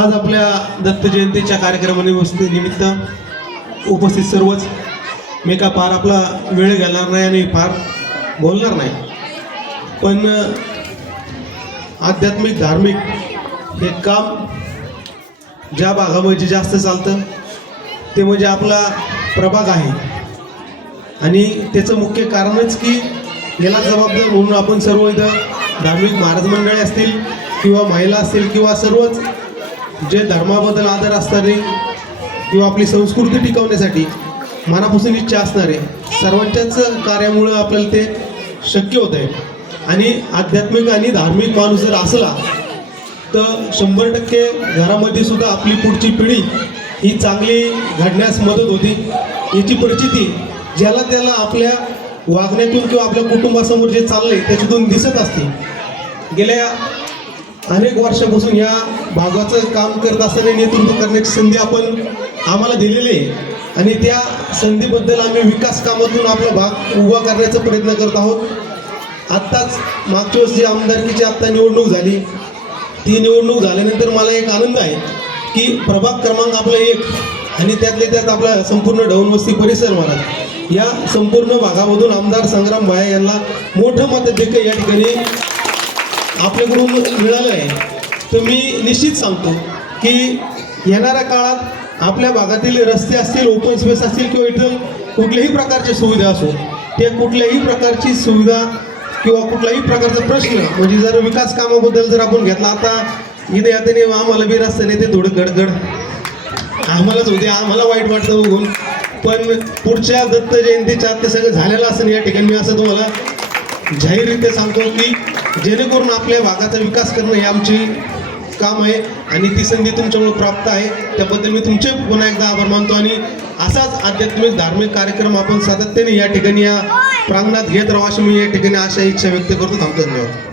आज आपल्या दत्त जयंतीच्या कार्यक्रमानिमित्त उपस्थित सर्वच मी का फार आपला वेळ घालणार नाही आणि फार बोलणार नाही, पण आध्यात्मिक धार्मिक हे काम ज्या भागामध्ये जास्त चालतं ते म्हणजे आपला प्रभाग आहे. आणि त्याचं मुख्य कारणच की याला जबाबदार म्हणून आपण सर्व इथं धार्मिक महाराज मंडळी असतील किंवा महिला असतील किंवा सर्वच जे धर्माबद्दल आदर असणारे किंवा आपली संस्कृती टिकवण्यासाठी मनापासून इच्छा असणारे सर्वांच्याच कार्यामुळं आपल्याला ते शक्य होत आहे. आणि आध्यात्मिक आणि धार्मिक माणूस जर असला तर 100% घरामध्ये सुद्धा आपली पुढची पिढी ही चांगली घडण्यास मदत होती. याची परिस्थिती ज्याला त्याला आपल्या वागण्यातून किंवा आपल्या कुटुंबासमोर जे चाललंय त्याच्यातून दिसत असते. गेल्या अनेक वर्षापासून या भागाचं काम करत असताना नेतृत्व करण्याची संधी आम्हाला दिलेली आहे आणि त्या संधीबद्दल आम्ही विकास कामातून आपला भाग उभा करण्याचा प्रयत्न करत आहोत. आत्ताच मागच्या वर्षी आमदारकीची आत्ता निवडणूक झाली. ती निवडणूक झाल्यानंतर मला एक आनंद आहे की प्रभाग क्रमांक आपला 1 आणि त्यातल्या त्यात आपला संपूर्ण ढवणवस्ती परिसर महाराज या संपूर्ण भागामधून आमदार संग्राम भाया यांना मोठं मताधिक्य या ठिकाणी आपल्याकडून मिळालं आहे. तर मी निश्चित सांगतो की येणाऱ्या काळात आपल्या भागातील रस्ते असतील, ओपन स्पेस असतील किंवा इथं कुठल्याही प्रकारची सुविधा असो, ते कुठल्याही प्रकारची सुविधा किंवा कुठलाही प्रकारचा प्रश्न म्हणजे जर विकास कामाबद्दल जर आपण घेतला, आता इथे यातने आम्हाला बी रस्त्याने ते थोडं गडगड आम्हालाच होते, आम्हाला वाईट वाटतं बघून. पण पुढच्या दत्त जयंतीच्या ते सगळं झालेलं असेल या ठिकाणी मी असं तुम्हाला जाहीररित्या सांगतो की जेणेकरून आपल्या भागाचा विकास करणं हे आमची काम आहे आणि ती संधी तुमच्यामुळे प्राप्त आहे. त्याबद्दल मी तुमचे पुन्हा एकदा आभार मानतो आणि असाच आध्यात्मिक धार्मिक कार्यक्रम आपण सातत्याने या ठिकाणी या प्रांगणात घेत राहू अशी मी या ठिकाणी आशा इच्छा व्यक्त करतो. धन्यवाद.